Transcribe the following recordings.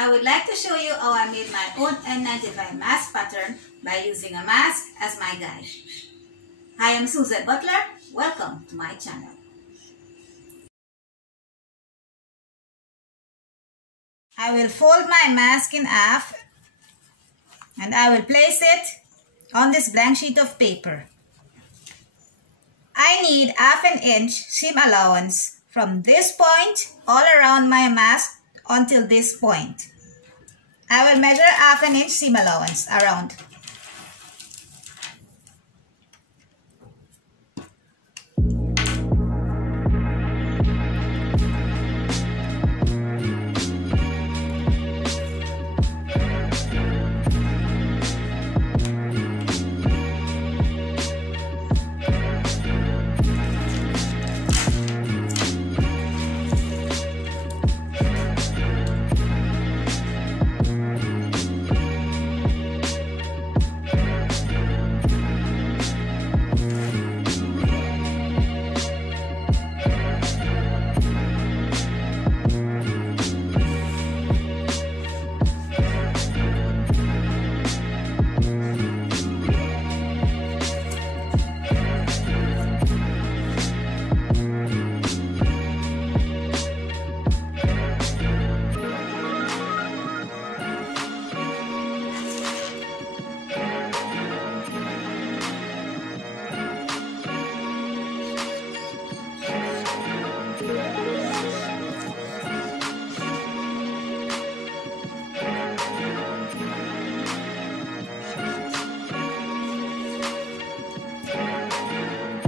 I would like to show you how I made my own N95 mask pattern by using a mask as my guide. I am Suzette Butler. Welcome to my channel. I will fold my mask in half and I will place it on this blank sheet of paper. I need ½ inch seam allowance from this point all around my mask until this point. I will measure ½ inch seam allowance around.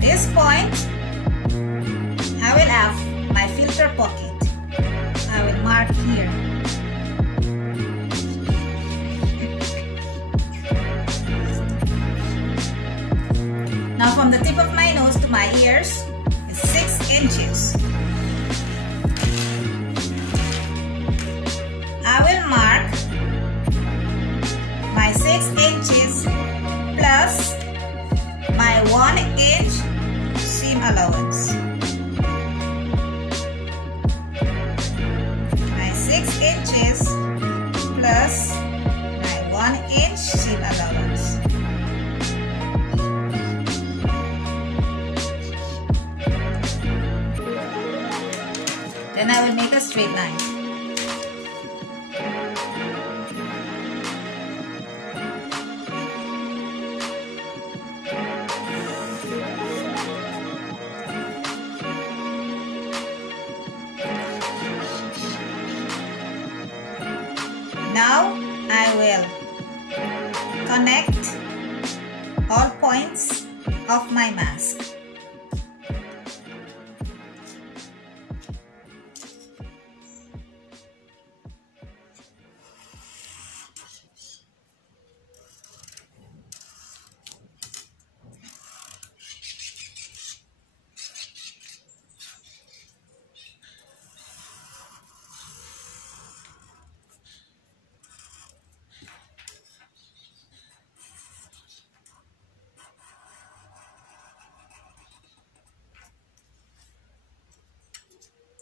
This point, I will have my filter pocket. I will mark here. Now from the tip of my nose to my ears is 6 inches. I will mark my 6 inches plus my 1 inch seam allowance. My 6 inches plus my 1 inch seam allowance. Then I will make a straight line. Now I will connect all points of my mask.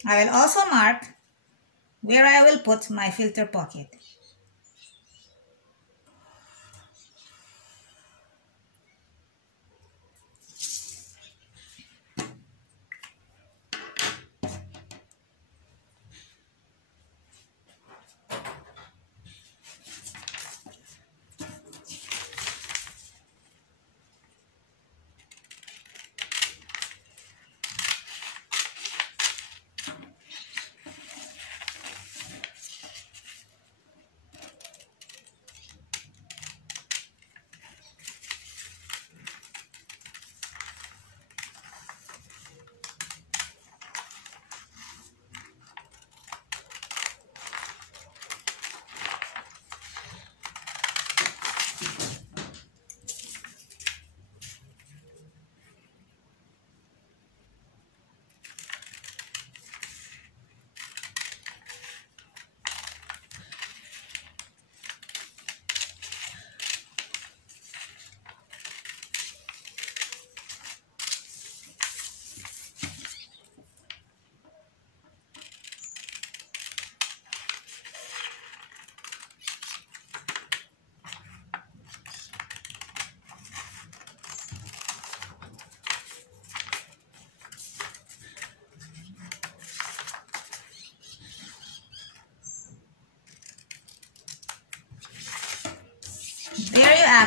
I will also mark where I will put my filter pocket.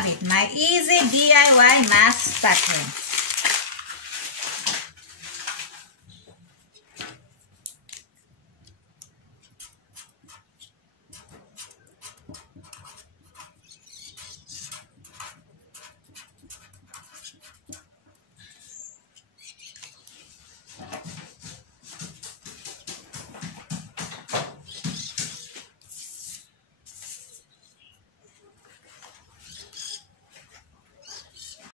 have it, my easy DIY mask pattern.